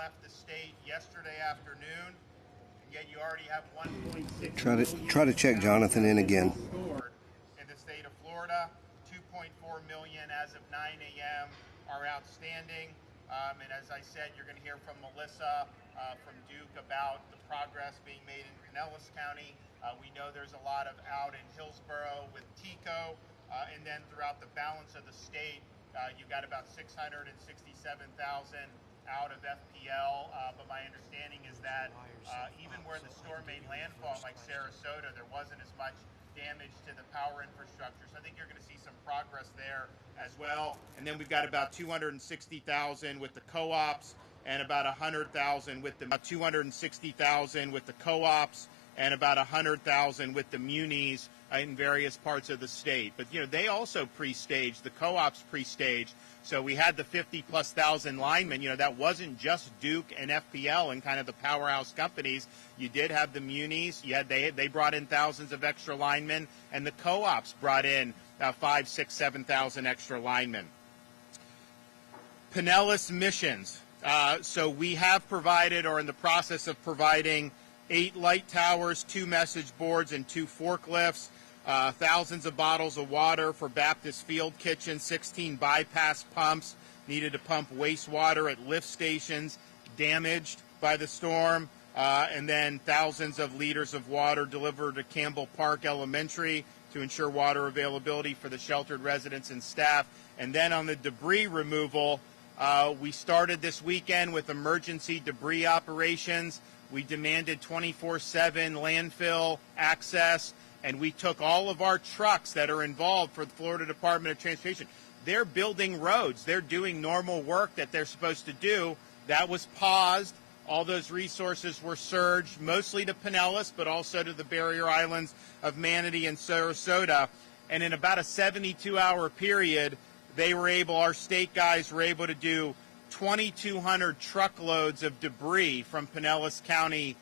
left the state yesterday afternoon, and yet you already have 1.6 Try to check Jonathan in again. stored in the state of Florida. 2.4 million as of 9 a.m. are outstanding. And as I said, you're going to hear from Melissa from Duke about the progress being made in Pinellas County. We know there's a lot of out in Hillsborough with TICO, and then throughout the balance of the state, you've got about 667,000 out of FPL, but my understanding is that even where the storm made landfall, like Sarasota, there wasn't as much damage to the power infrastructure. So I think you're going to see some progress there as well. And then we've got about 260,000 with the co-ops and about 100,000 with the 260,000 with the co-ops and about 100,000 with the munis in various parts of the state. But you know, they also pre-staged, the co-ops pre-staged. So we had the 50,000+ linemen. You know, that wasn't just Duke and FPL and kind of the powerhouse companies. You did have the munis. You had they brought in thousands of extra linemen, and the co-ops brought in 5,000, 6,000, 7,000 extra linemen. Pinellas missions. So we have provided, or in the process of providing, 8 light towers, 2 message boards, and 2 forklifts. Thousands of bottles of water for Baptist Field Kitchen, 16 bypass pumps needed to pump wastewater at lift stations damaged by the storm, and then thousands of liters of water delivered to Campbell Park Elementary to ensure water availability for the sheltered residents and staff. And then on the debris removal, we started this weekend with emergency debris operations. We demanded 24/7 landfill access, and we took all of our trucks that are involved for the Florida Department of Transportation. They're building roads. They're doing normal work that they're supposed to do. That was paused. All those resources were surged, mostly to Pinellas, but also to the barrier islands of Manatee and Sarasota. And in about a 72-hour period, our state guys were able to do 2,200 truckloads of debris from Pinellas County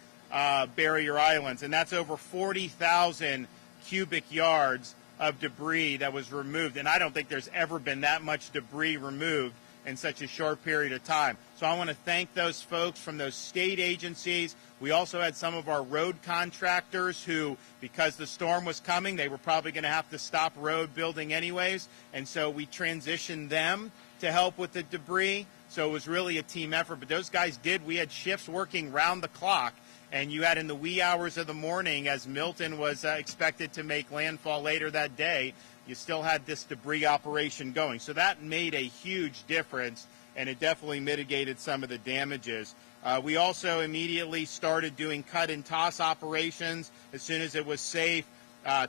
barrier islands, and that's over 40,000 cubic yards of debris that was removed. And I don't think there's ever been that much debris removed in such a short period of time. So I want to thank those folks from those state agencies. We also had some of our road contractors who, because the storm was coming, they were probably going to have to stop road building anyways, and so we transitioned them to help with the debris. So it was really a team effort, but those guys we had shifts working round the clock. And you had in the wee hours of the morning, as Milton was expected to make landfall later that day, you still had this debris operation going. So that made a huge difference, and it definitely mitigated some of the damages. We also immediately started doing cut and toss operations as soon as it was safe.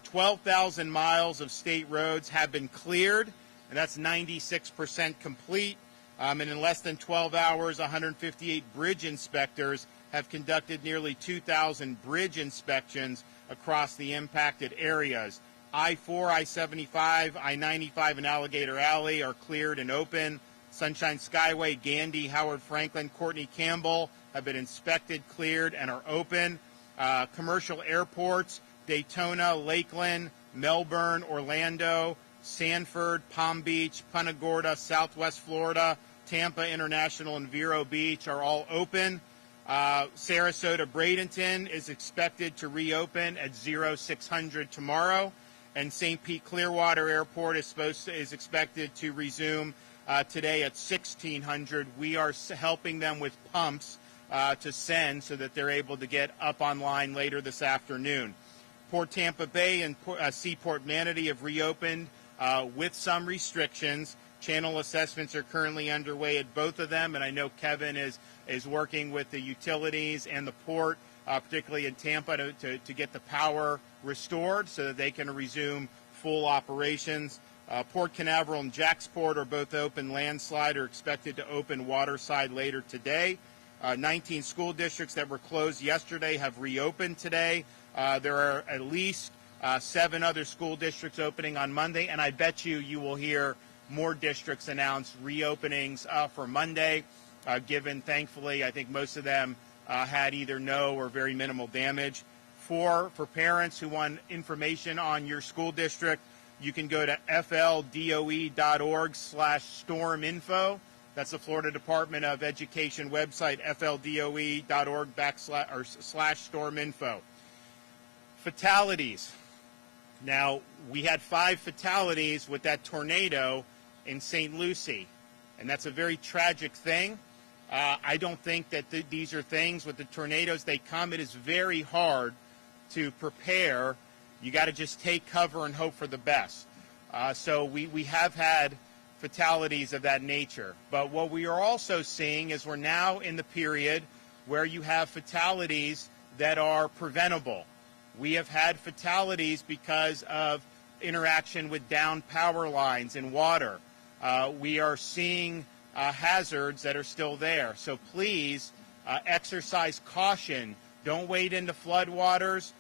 12,000 miles of state roads have been cleared, and that's 96% complete. And in less than 12 hours, 158 bridge inspectors have conducted nearly 2,000 bridge inspections across the impacted areas. I-4, I-75, I-95, and Alligator Alley are cleared and open. Sunshine Skyway, Gandy, Howard Franklin, Courtney Campbell have been inspected, cleared, and are open. Commercial airports, Daytona, Lakeland, Melbourne, Orlando, Sanford, Palm Beach, Punta Gorda, Southwest Florida, Tampa International, and Vero Beach are all open. Sarasota Bradenton is expected to reopen at 0600 tomorrow, and St. Pete Clearwater Airport is expected to resume today at 1600. We are helping them with pumps to send so that they're able to get up online later this afternoon. Port Tampa Bay and Seaport Manatee have reopened with some restrictions. Channel assessments are currently underway at both of them, and I know Kevin is working with the utilities and the port, particularly in Tampa, to get the power restored so that they can resume full operations. Port Canaveral and Jacksport are both open. Landslide are expected to open waterside later today. 19 school districts that were closed yesterday have reopened today. There are at least 7 other school districts opening on Monday, and I bet you will hear more districts announce reopenings for Monday, given, thankfully, I think most of them had either no or very minimal damage. For parents who want information on your school district, you can go to fldoe.org/storminfo. That's the Florida Department of Education website, fldoe.org/storm info. Fatalities. Now, we had 5 fatalities with that tornado in St. Lucie, and that's a very tragic thing. I don't think that these are things with the tornadoes. They come. It is very hard to prepare. You got to just take cover and hope for the best. So we have had fatalities of that nature. But what we are also seeing is we're now in the period where you have fatalities that are preventable. We have had fatalities because of interaction with downed power lines and water. We are seeing hazards that are still there. So please exercise caution. Don't wade into floodwaters.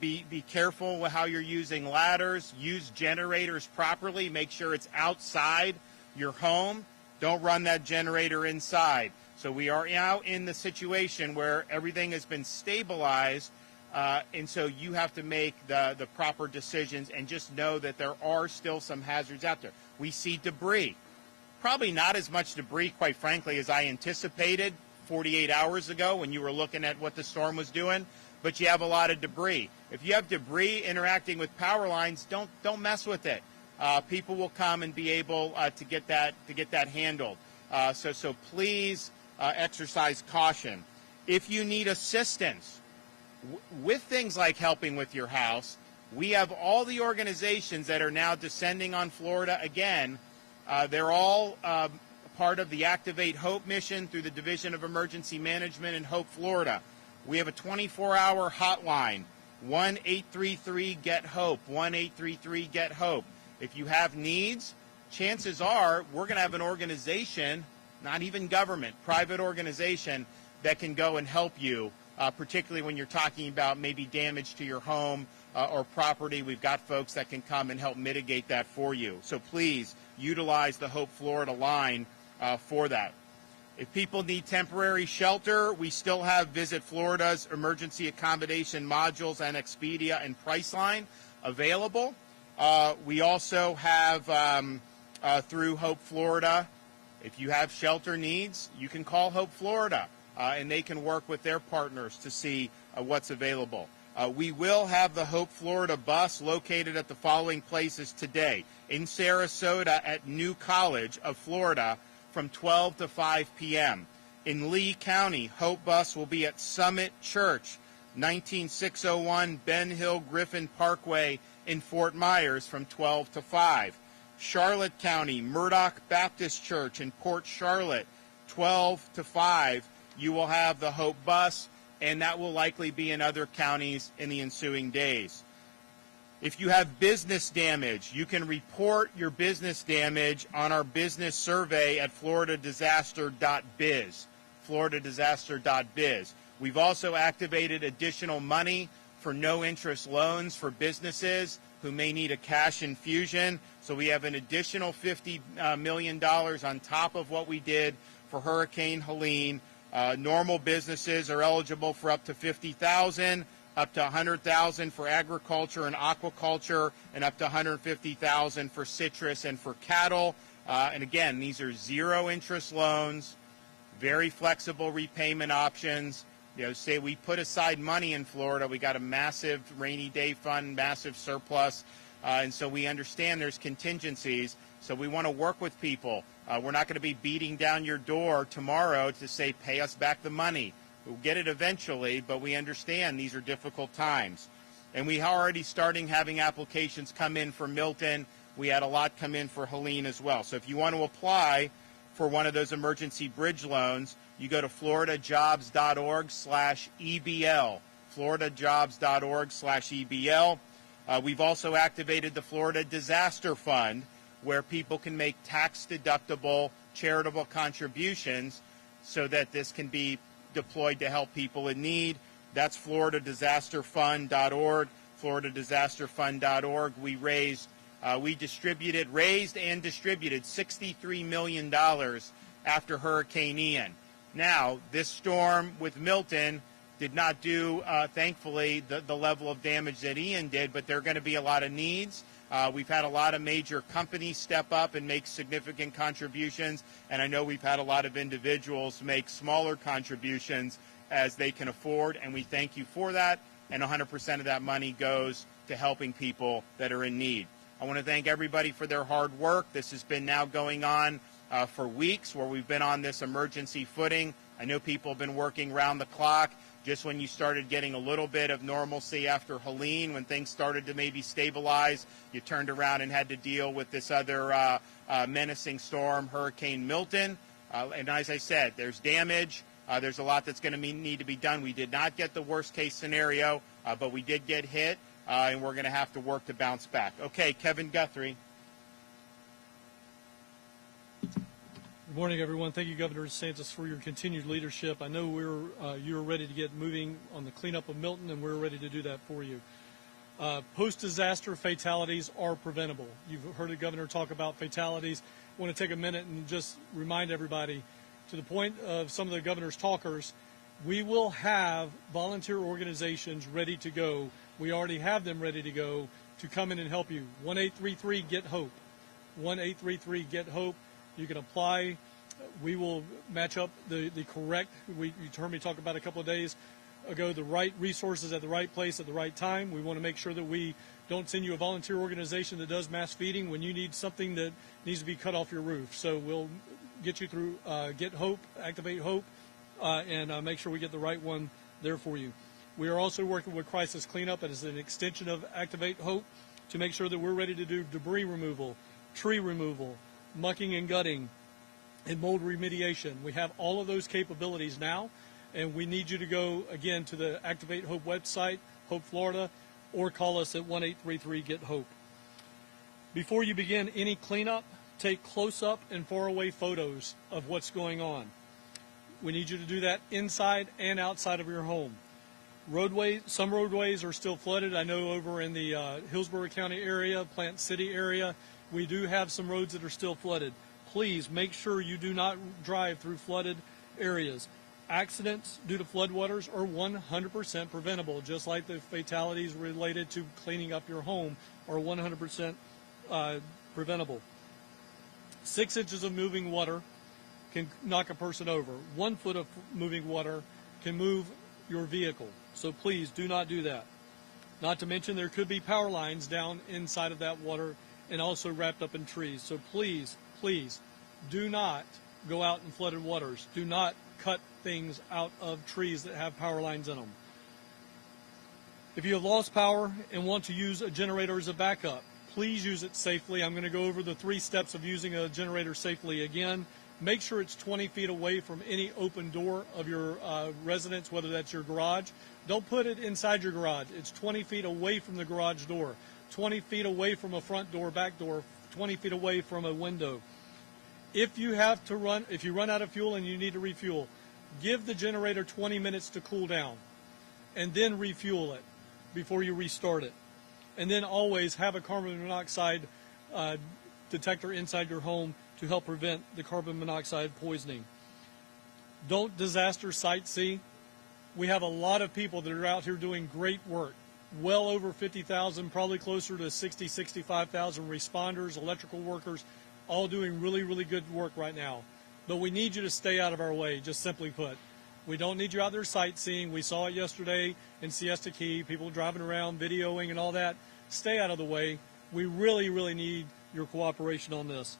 Be careful with how you're using ladders. Use generators properly. Make sure it's outside your home. Don't run that generator inside. So we are now in the situation where everything has been stabilized, and so you have to make the proper decisions and just know that there are still some hazards out there. We see debris. Probably not as much debris, quite frankly, as I anticipated 48 hours ago when you were looking at what the storm was doing, but you have a lot of debris. If you have debris interacting with power lines, don't mess with it. People will come and be able to get that handled. So please exercise caution. If you need assistance with things like helping with your house, we have all the organizations that are now descending on Florida again. They're all part of the Activate Hope mission through the Division of Emergency Management in Hope, Florida. We have a 24-hour hotline, 1-833-GET-HOPE, 1-833-GET-HOPE. If you have needs, chances are we're going to have an organization, not even government, private organization that can go and help you, particularly when you're talking about maybe damage to your home or property. We've got folks that can come and help mitigate that for you. So please utilize the Hope Florida line for that. If people need temporary shelter, we still have Visit Florida's emergency accommodation modules and Expedia and Priceline available. We also have through Hope Florida, if you have shelter needs, you can call Hope Florida and they can work with their partners to see what's available. We will have the Hope Florida bus located at the following places today. In Sarasota at New College of Florida from 12 to 5 p.m. In Lee County, Hope Bus will be at Summit Church, 19601 Ben Hill Griffin Parkway in Fort Myers from 12 to 5. Charlotte County, Murdoch Baptist Church in Port Charlotte, 12 to 5. You will have the Hope Bus, and that will likely be in other counties in the ensuing days. If you have business damage, you can report your business damage on our business survey at floridadisaster.biz, floridadisaster.biz. We've also activated additional money for no-interest loans for businesses who may need a cash infusion. So we have an additional $50 million on top of what we did for Hurricane Helene. Normal businesses are eligible for up to $50,000, up to $100,000 for agriculture and aquaculture, and up to $150,000 for citrus and for cattle. And again, these are zero-interest loans, very flexible repayment options. Say we put aside money in Florida, we got a massive rainy day fund, massive surplus, and so we understand there's contingencies. So we want to work with people. We're not going to be beating down your door tomorrow to say, pay us back the money. We'll get it eventually, but we understand these are difficult times. And we are already starting having applications come in for Milton. We had a lot come in for Helene as well. So if you want to apply for one of those emergency bridge loans, you go to floridajobs.org/EBL, floridajobs.org/EBL. We've also activated the Florida Disaster Fund, where people can make tax-deductible charitable contributions so that this can be deployed to help people in need. That's floridadisasterfund.org, floridadisasterfund.org. We raised and distributed $63 million after Hurricane Ian. Now, this storm with Milton did not do, thankfully, the level of damage that Ian did, but there are going to be a lot of needs. We've had a lot of major companies step up and make significant contributions, and I know we've had a lot of individuals make smaller contributions as they can afford, and we thank you for that, and 100% of that money goes to helping people that are in need. I want to thank everybody for their hard work. This has been now going on for weeks where we've been on this emergency footing. I know people have been working round the clock. Just when you started getting a little bit of normalcy after Helene, when things started to maybe stabilize, you turned around and had to deal with this other menacing storm, Hurricane Milton. And as I said, there's damage. There's a lot that's going to need to be done. We did not get the worst case scenario, but we did get hit, and we're going to have to work to bounce back. Okay, Kevin Guthrie. Good morning, everyone. Thank you, Governor DeSantis, for your continued leadership. I know you're ready to get moving on the cleanup of Milton, and we're ready to do that for you. Post-disaster fatalities are preventable. You've heard the governor talk about fatalities. I want to take a minute and just remind everybody, to the point of some of the governor's talkers, we will have volunteer organizations ready to go. We already have them ready to go to come in and help you. 1-833-GET-HOPE. 1-833-GET-HOPE. You can apply. We will match up the correct, you heard me talk about a couple of days ago, the right resources at the right place at the right time. We want to make sure that we don't send you a volunteer organization that does mass feeding when you need something that needs to be cut off your roof. So we'll get you through Get Hope, Activate Hope, and make sure we get the right one there for you. We are also working with Crisis Cleanup as an extension of Activate Hope to make sure that we're ready to do debris removal, tree removal, mucking and gutting, and mold remediation. We have all of those capabilities now, and we need you to go, again, to the Activate Hope website, Hope Florida, or call us at 1-833-GET-HOPE. Before you begin any cleanup, take close-up and far-away photos of what's going on. We need you to do that inside and outside of your home. Some roadways are still flooded. I know over in the Hillsborough County area, Plant City area, we do have some roads that are still flooded. Please make sure you do not drive through flooded areas. Accidents due to floodwaters are 100% preventable, just like the fatalities related to cleaning up your home are 100% preventable. 6 inches of moving water can knock a person over. 1 foot of moving water can move your vehicle. So please do not do that. Not to mention there could be power lines down inside of that water and also wrapped up in trees. So please, please do not go out in flooded waters. Do not cut things out of trees that have power lines in them. If you have lost power and want to use a generator as a backup, please use it safely. I'm going to go over the 3 steps of using a generator safely again. Make sure it's 20 feet away from any open door of your residence, whether that's your garage. Don't put it inside your garage. It's 20 feet away from the garage door, 20 feet away from a front door, back door, 20 feet away from a window. If you run out of fuel and you need to refuel, give the generator 20 minutes to cool down and then refuel it before you restart it. And then always have a carbon monoxide detector inside your home to help prevent the carbon monoxide poisoning. Don't disaster sightsee. We have a lot of people that are out here doing great work. Well over 50,000, probably closer to 60, 65,000 responders, electrical workers, all doing really, really good work right now. But we need you to stay out of our way, just simply put. We don't need you out there sightseeing. We saw it yesterday in Siesta Key, people driving around, videoing and all that. Stay out of the way. We really, really need your cooperation on this.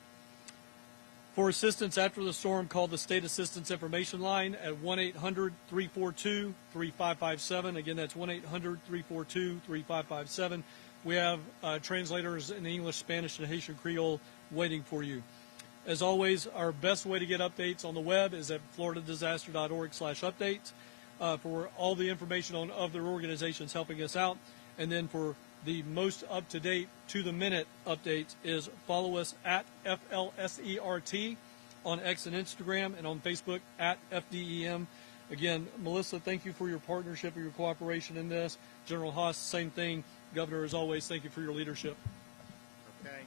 For assistance after the storm, call the State Assistance Information Line at 1-800-342-3557. Again, that's 1-800-342-3557. We have translators in English, Spanish, and Haitian Creole waiting for you. As always, our best way to get updates on the web is at floridadisaster.org/updates for all the information on other organizations helping us out. And then for the most up-to-date, to-the-minute updates is follow us at FLSERT on X and Instagram, and on Facebook at FDEM. Again, Melissa, thank you for your partnership and your cooperation in this. General Haas, same thing. Governor, as always, thank you for your leadership. Okay.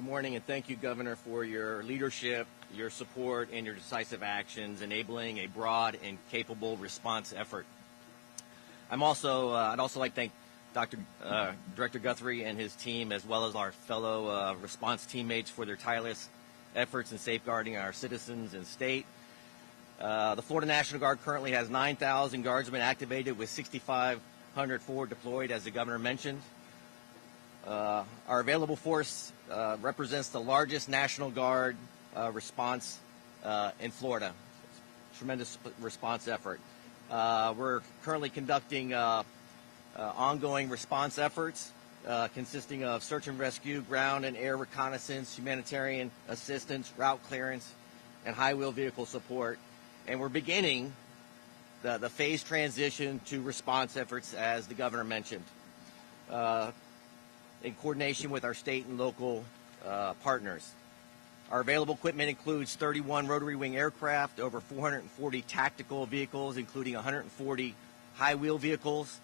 Good morning, and thank you, Governor, for your leadership, your support, and your decisive actions, enabling a broad and capable response effort. I'd also like to thank Director Guthrie and his team, as well as our fellow response teammates, for their tireless efforts in safeguarding our citizens and state. The Florida National Guard currently has 9,000 guardsmen activated, with 6,500 forward deployed, as the Governor mentioned. Our available force represents the largest National Guard response in Florida. Tremendous response effort. We're currently conducting ongoing response efforts consisting of search and rescue, ground and air reconnaissance, humanitarian assistance, route clearance, and high-wheel vehicle support. And we're beginning the phased transition to response efforts, as the Governor mentioned, in coordination with our state and local partners. Our available equipment includes 31 rotary wing aircraft, over 440 tactical vehicles, including 140 high-wheel vehicles,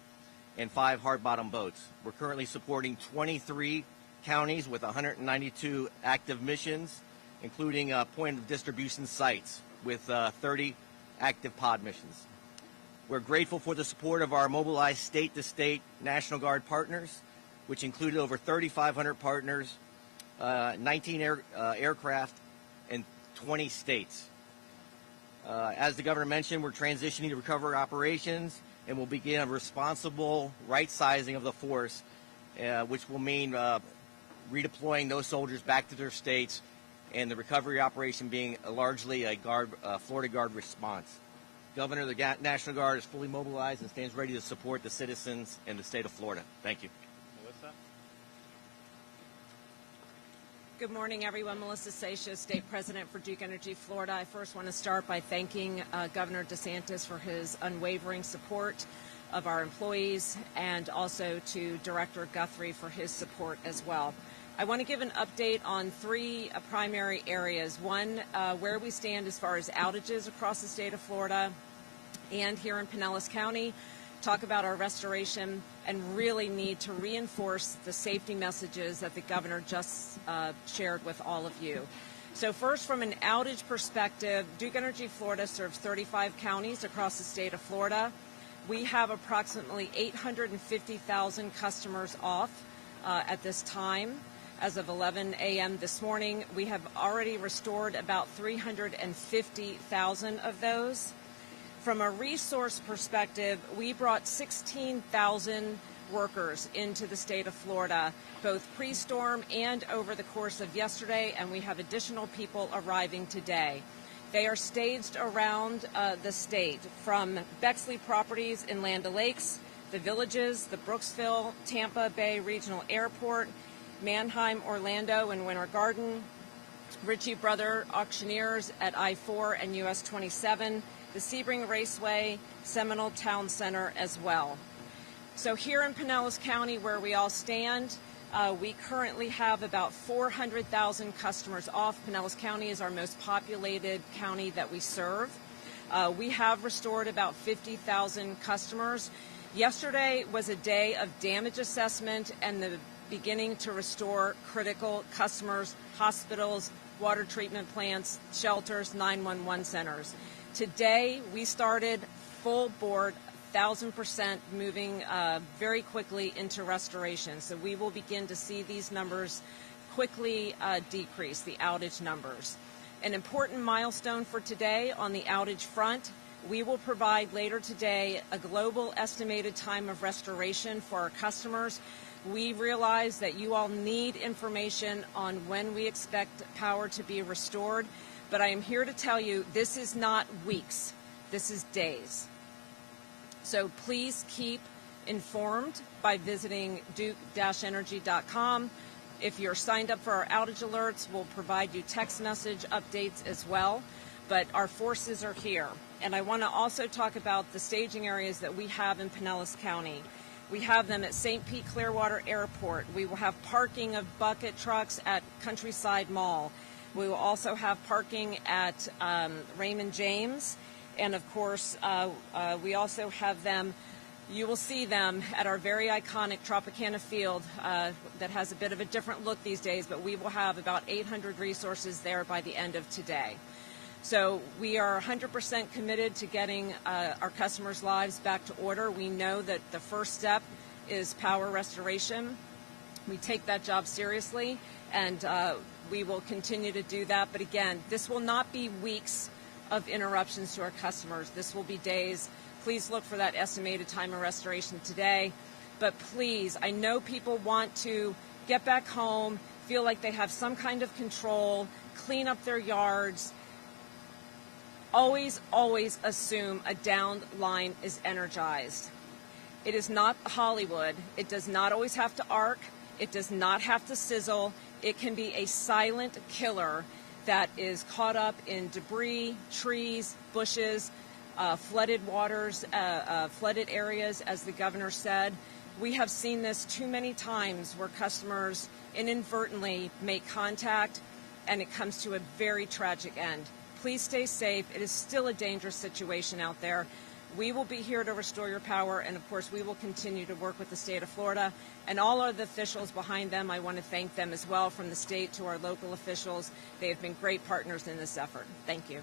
and 5 hard-bottom boats. We're currently supporting 23 counties with 192 active missions, including point of distribution sites with 30 active pod missions. We're grateful for the support of our mobilized state-to-state National Guard partners, which included over 3,500 partners, 19 aircraft, and 20 states. As the Governor mentioned, we're transitioning to recovery operations, and we'll begin a responsible right-sizing of the force, which will mean redeploying those soldiers back to their states, and the recovery operation being largely a Florida Guard response. Governor, the National Guard is fully mobilized and stands ready to support the citizens in the state of Florida. Thank you. Good morning, everyone. Melissa Seixas, State President for Duke Energy Florida. I first want to start by thanking Governor DeSantis for his unwavering support of our employees, and also to Director Guthrie for his support as well. I want to give an update on 3 primary areas. One, where we stand as far as outages across the state of Florida and here in Pinellas County. Talk about our restoration, and really need to reinforce the safety messages that the Governor just shared with all of you. So first, from an outage perspective, Duke Energy Florida serves 35 counties across the state of Florida. We have approximately 850,000 customers off at this time. As of 11 a.m. this morning, we have already restored about 350,000 of those. From a resource perspective, we brought 16,000 workers into the state of Florida, both pre-storm and over the course of yesterday, and we have additional people arriving today. They are staged around the state, from Bexley Properties in Land O'Lakes, the Villages, the Brooksville, Tampa Bay Regional Airport, Mannheim, Orlando, and Winter Garden, Ritchie Brother Auctioneers at I-4 and US 27, the Sebring Raceway, Seminole Town Center as well. So here in Pinellas County, where we all stand, we currently have about 400,000 customers off. Pinellas County is our most populated county that we serve. We have restored about 50,000 customers. Yesterday was a day of damage assessment and the beginning to restore critical customers, hospitals, water treatment plants, shelters, 911 centers. Today, we started full board, 1,000% moving very quickly into restoration. So we will begin to see these numbers quickly decrease, the outage numbers. An important milestone for today on the outage front, we will provide later today a global estimated time of restoration for our customers. We realize that you all need information on when we expect power to be restored, but I am here to tell you this is not weeks, this is days. So please keep informed by visiting duke-energy.com. If you're signed up for our outage alerts, we'll provide you text message updates as well, but our forces are here. And I want to also talk about the staging areas that we have in Pinellas County. We have them at St. Pete Clearwater Airport. We will have parking of bucket trucks at Countryside Mall. We will also have parking at Raymond James. And of course, we also have them, you will see them at our very iconic Tropicana field that has a bit of a different look these days, but we will have about 800 resources there by the end of today. So we are 100% committed to getting our customers' lives back to order. We know that the first step is power restoration. We take that job seriously, and we will continue to do that. But again, this will not be weeks of interruptions to our customers. This will be days. Please look for that estimated time of restoration today. But please, I know people want to get back home, feel like they have some kind of control, clean up their yards. Always, always assume a downed line is energized. It is not Hollywood. It does not always have to arc. It does not have to sizzle. It can be a silent killer that is caught up in debris, trees, bushes, flooded waters, flooded areas, as the governor said. We have seen this too many times where customers inadvertently make contact and it comes to a very tragic end. Please stay safe. It is still a dangerous situation out there. We will be here to restore your power, and of course we will continue to work with the state of Florida and all of the officials behind them. I want to thank them as well, from the state to our local officials. They have been great partners in this effort. Thank you.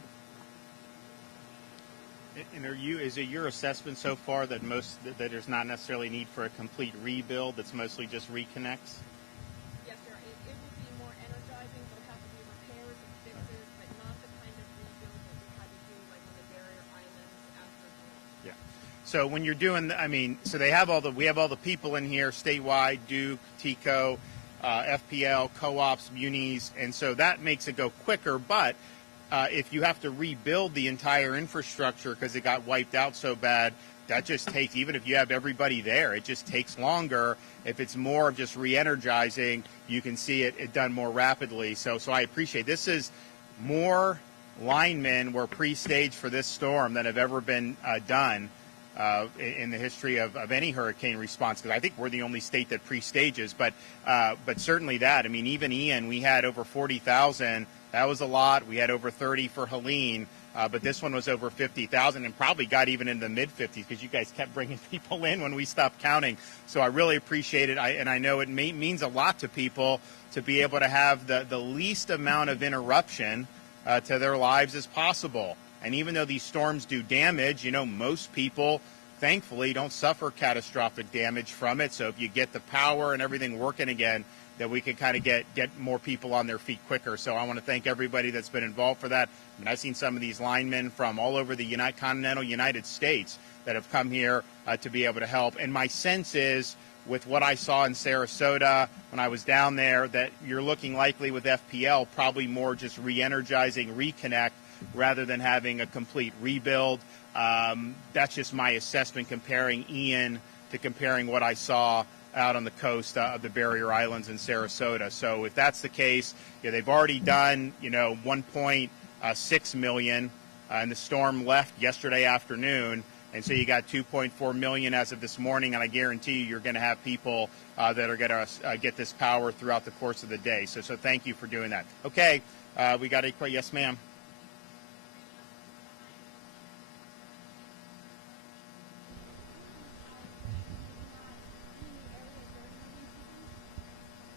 And is it your assessment so far that that there's not necessarily need for a complete rebuild, that's mostly just reconnects? Yes, sir. It will be more energizing. There'll have to be repairs and fixes, but not the kind of rebuild that we had to do like on the barrier islands after. Yeah. So when you're doing, so we have all the people in here statewide, Duke, TECO, FPL, co-ops, munis, and so that makes it go quicker. But if you have to rebuild the entire infrastructure because it got wiped out so bad, that just takes, even if you have everybody there, it just takes longer. If it's more of just re-energizing, you can see it done more rapidly. So I appreciate this. Is more linemen were pre-staged for this storm than have ever been done in the history of any hurricane response, because I think we're the only state that pre-stages. But certainly that, even Ian, we had over 40,000. That was a lot. We had over 30 for Helene, but this one was over 50,000 and probably got even into the mid-50s because you guys kept bringing people in when we stopped counting. So I really appreciate it, and I know it means a lot to people to be able to have the least amount of interruption to their lives as possible. And even though these storms do damage, most people, thankfully, don't suffer catastrophic damage from it. So if you get the power and everything working again, that we can kind of get more people on their feet quicker. So I want to thank everybody that's been involved for that. I've seen some of these linemen from all over the continental United States that have come here to be able to help. And my sense is, with what I saw in Sarasota when I was down there, that you're looking likely with FPL probably more just re-energizing, reconnect, rather than having a complete rebuild. That's just my assessment comparing Ian to comparing what I saw out on the coast of the barrier islands in Sarasota. So if that's the case, they've already done, 1.6 million, and the storm left yesterday afternoon. And so you got 2.4 million as of this morning, and I guarantee you're going to have people that are going to get this power throughout the course of the day. So thank you for doing that. Okay, we got a yes, ma'am.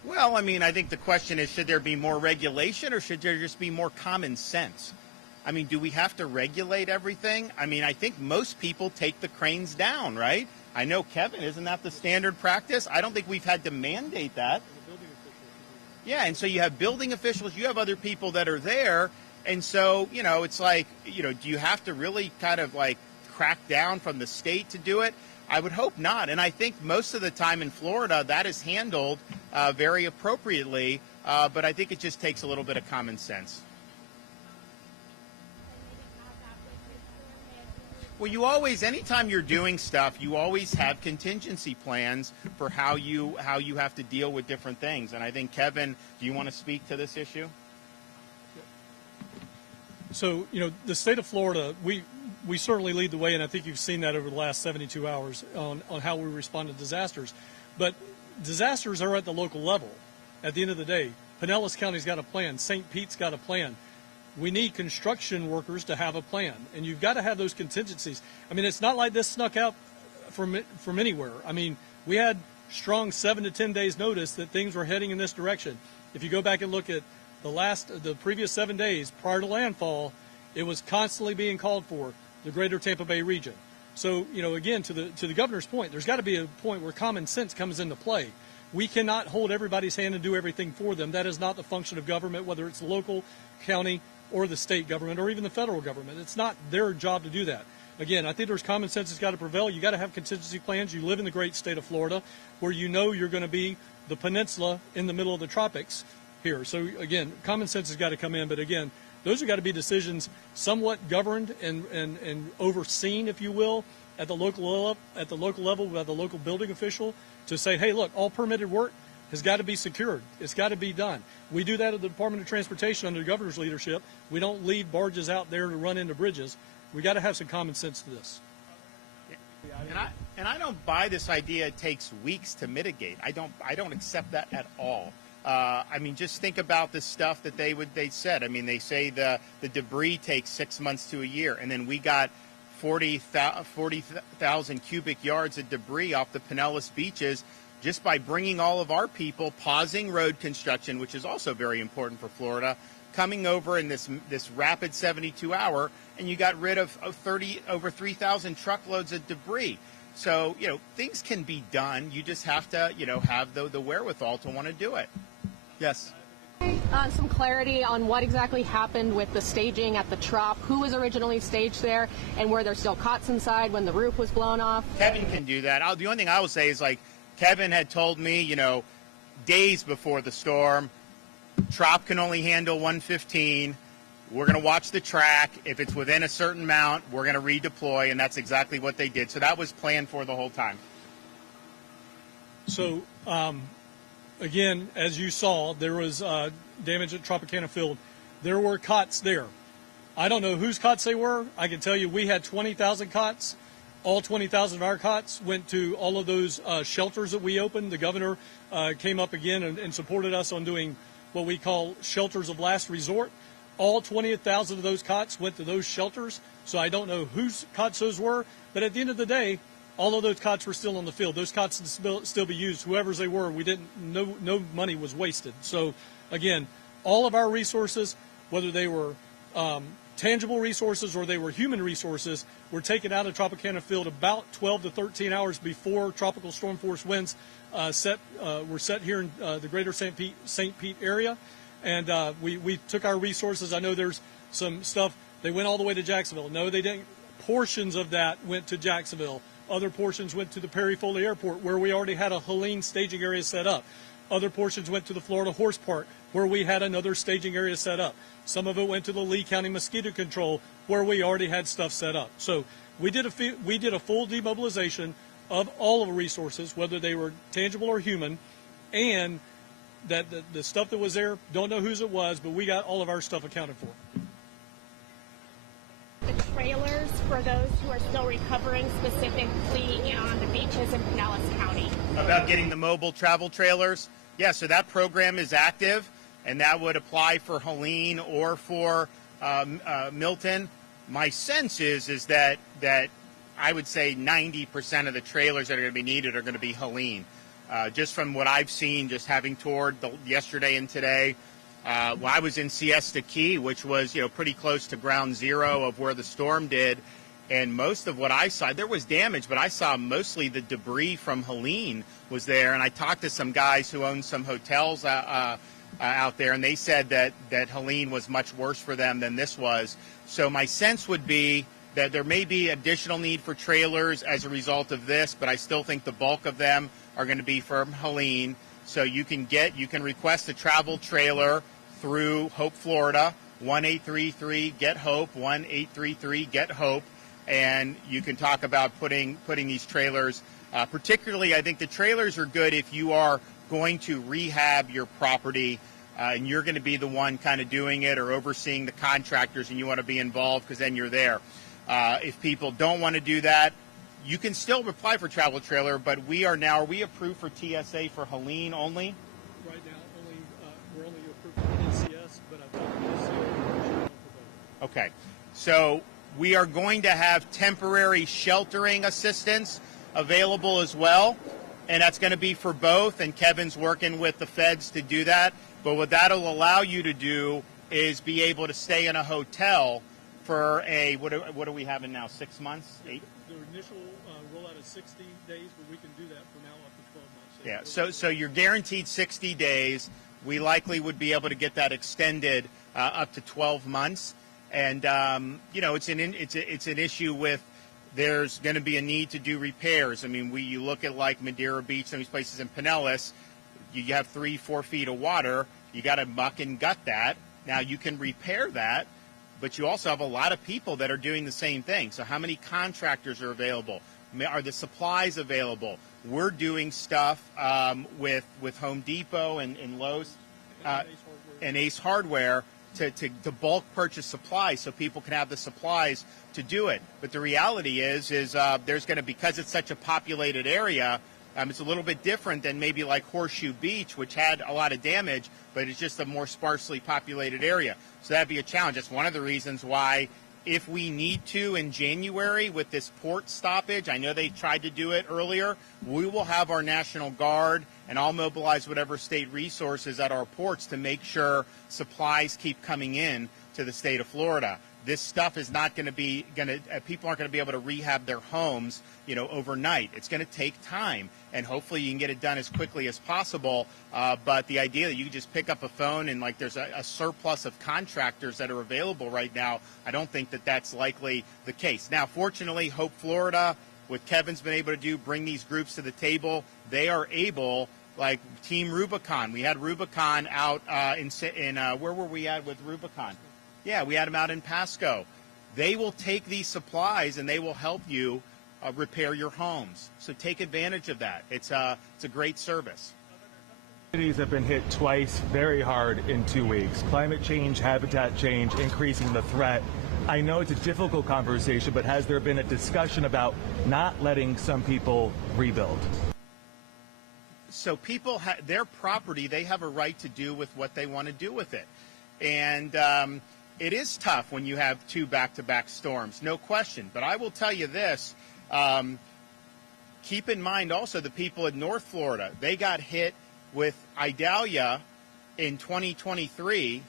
Well, I think the question is, should there be more regulation or should there just be more common sense? Do we have to regulate everything? I think most people take the cranes down, right? I know, Kevin, isn't that the standard practice? I don't think we've had to mandate that. Yeah, and so you have building officials, you have other people that are there, and so, it's like, do you have to really kind of like crack down from the state to do it? I would hope not, and I think most of the time in Florida that is handled very appropriately, but I think it just takes a little bit of common sense. Well, anytime you're doing stuff, you always have contingency plans for how you have to deal with different things. And I think, Kevin, do you want to speak to this issue? So, the state of Florida, we certainly lead the way, and I think you've seen that over the last 72 hours on how we respond to disasters. But disasters are at the local level. At the end of the day, Pinellas County's got a plan. St. Pete's got a plan. We need construction workers to have a plan, and you've got to have those contingencies. It's not like this snuck out from anywhere. We had strong 7 to 10 days notice that things were heading in this direction. If you go back and look at the previous 7 days prior to landfall, it was constantly being called for, the greater Tampa Bay region. So, again, to the governor's point, there's got to be a point where common sense comes into play. We cannot hold everybody's hand and do everything for them. That is not the function of government, whether it's local, county, or the state government, or even the federal government. It's not their job to do that. Again, I think there's common sense that's got to prevail. You got to have contingency plans. You live in the great state of Florida, where you know you're going to be the peninsula in the middle of the tropics here. So again, common sense has got to come in. But again, those have got to be decisions somewhat governed and overseen, if you will, at the local level by the local building official to say, hey, look, all permitted work has got to be secured. It's got to be done. We do that at the Department of Transportation under the governor's leadership. We don't leave barges out there to run into bridges. We got to have some common sense to this. And I don't buy this idea it takes weeks to mitigate. I don't accept that at all. I mean, just think about the stuff that they said. I mean, they say the debris takes 6 months to a year, and then we got 40,000 cubic yards of debris off the Pinellas beaches just by bringing all of our people, pausing road construction, which is also very important for Florida, coming over in this rapid 72-hour, and you got rid of over 3,000 truckloads of debris. So, things can be done. You just have to, have the wherewithal to want to do it. Yes. Some clarity on what exactly happened with the staging at the Trop. Who was originally staged there, and were there still cots inside when the roof was blown off? Kevin can do that. The only thing I will say is, Kevin had told me, days before the storm, Trop can only handle 115. We're going to watch the track. If it's within a certain amount, we're going to redeploy, and that's exactly what they did. So that was planned for the whole time. So, again, as you saw, there was damage at Tropicana Field. There were cots there. I don't know whose cots they were. I can tell you we had 20,000 cots. All 20,000 of our cots went to all of those shelters that we opened. The governor came up again and supported us on doing what we call shelters of last resort. All 20,000 of those cots went to those shelters. So I don't know whose cots those were. But at the end of the day, all of those cots were still on the field. Those cots can still be used. Whoever's they were, no money was wasted. So, again, all of our resources, whether they were tangible resources or they were human resources, were taken out of Tropicana Field about 12 to 13 hours before tropical storm force winds were set here in the greater St. Pete area. And we took our resources. I know there's some stuff. They went all the way to Jacksonville. No, they didn't. Portions of that went to Jacksonville. Other portions went to the Perry Foley Airport, where we already had a Helene staging area set up. Other portions went to the Florida Horse Park, where we had another staging area set up. Some of it went to the Lee County Mosquito Control, where we already had stuff set up. So we did a full demobilization of all of the resources, whether they were tangible or human, and that the stuff that was there, don't know whose it was, but we got all of our stuff accounted for. The trailers for those who are still recovering, specifically on the beaches in Pinellas County. About getting the mobile travel trailers? Yeah, so that program is active, and that would apply for Helene or for Milton. My sense is that I would say 90% of the trailers that are going to be needed are going to be Helene. Just from what I've seen, just having toured yesterday and today, I was in Siesta Key, which was pretty close to ground zero of where the storm did, and most of what I saw, there was damage, but I saw mostly the debris from Helene was there. And I talked to some guys who own some hotels out there, and they said that Helene was much worse for them than this was. So my sense would be that there may be additional need for trailers as a result of this, but I still think the bulk of them are going to be from Helene. So you can request a travel trailer through Hope, Florida, 1-833-GET-HOPE, 1-833-GET-HOPE, and you can talk about putting these trailers. Particularly, I think the trailers are good if you are going to rehab your property and you're going to be the one kind of doing it or overseeing the contractors, and you want to be involved because then you're there. If people don't want to do that, you can still apply for travel trailer, but are we approved for TSA for Helene only? Right now, we're only approved for NCS, but I've talked to NCS. Okay, so we are going to have temporary sheltering assistance available as well. and that's going to be for both, and Kevin's working with the feds to do that. But what that'll allow you to do is be able to stay in a hotel for what are we having now, 6 months? 8? The initial rollout is 60 days, but we can do that from now up to 12 months. Yeah, so you're guaranteed 60 days. We likely would be able to get that extended up to 12 months. And, it's an issue with there's going to be a need to do repairs. I mean, you look at like Madeira Beach, some of these places in Pinellas, you have 3-4 feet of water. You got to muck and gut that. Now, you can repair that, but you also have a lot of people that are doing the same thing. So how many contractors are available? Are the supplies available? We're doing stuff with Home Depot and Lowe's and Ace Hardware to bulk purchase supplies so people can have the supplies to do it. But the reality is there's going to, because it's such a populated area, it's a little bit different than maybe like Horseshoe Beach, which had a lot of damage, but it's just a more sparsely populated area. So that'd be a challenge. That's one of the reasons why, if we need to in January with this port stoppage, I know they tried to do it earlier, we will have our National Guard, and I'll mobilize whatever state resources at our ports to make sure supplies keep coming in to the state of Florida. This stuff is not going to be people aren't going to be able to rehab their homes, overnight. It's going to take time, and hopefully you can get it done as quickly as possible. But the idea that you can just pick up a phone and there's a surplus of contractors that are available right now, I don't think that that's likely the case. Now, fortunately, Hope Florida, what Kevin's been able to do, bring these groups to the table. They are able, like Team Rubicon. We had Rubicon out in where were we at with Rubicon? Yeah, we had them out in Pasco. They will take these supplies and they will help you repair your homes. So take advantage of that. It's a great service. Cities have been hit twice very hard in 2 weeks. Climate change, habitat change, increasing the threat. I know it's a difficult conversation, but has there been a discussion about not letting some people rebuild? So people, their property, they have a right to do with what they want to do with it. And it is tough when you have 2 back-to-back storms, no question. But I will tell you this, keep in mind also the people in North Florida, they got hit with Idalia in 2023,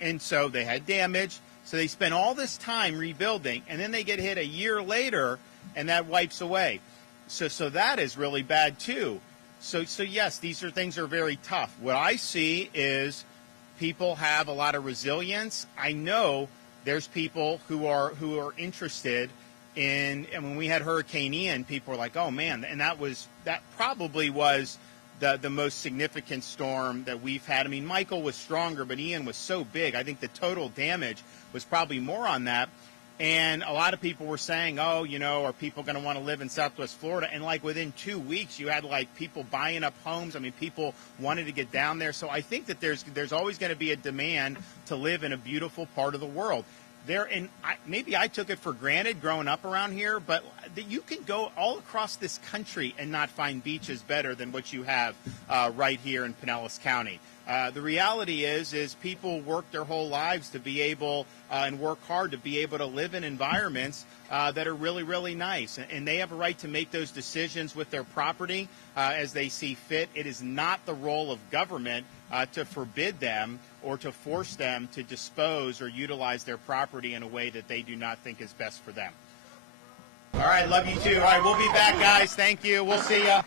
and so they had damage. So they spent all this time rebuilding, and then they get hit a year later, and that wipes away. So that is really bad too. So yes, these things are very tough. What I see is people have a lot of resilience. I know there's people who are interested in, and when we had Hurricane Ian, people were like, oh man, and that probably was the most significant storm that we've had. I mean, Michael was stronger, but Ian was so big. I think the total damage was probably more on that. And a lot of people were saying, oh, are people going to want to live in Southwest Florida? And within 2 weeks, you had people buying up homes. I mean, people wanted to get down there. So I think that there's always going to be a demand to live in a beautiful part of the world. Maybe I took it for granted growing up around here, but you can go all across this country and not find beaches better than what you have right here in Pinellas County. The reality is people work their whole lives to be able and work hard to be able to live in environments that are really, really nice. And they have a right to make those decisions with their property as they see fit. It is not the role of government to forbid them or to force them to dispose or utilize their property in a way that they do not think is best for them. All right, love you too. All right, we'll be back, guys. Thank you. We'll see ya.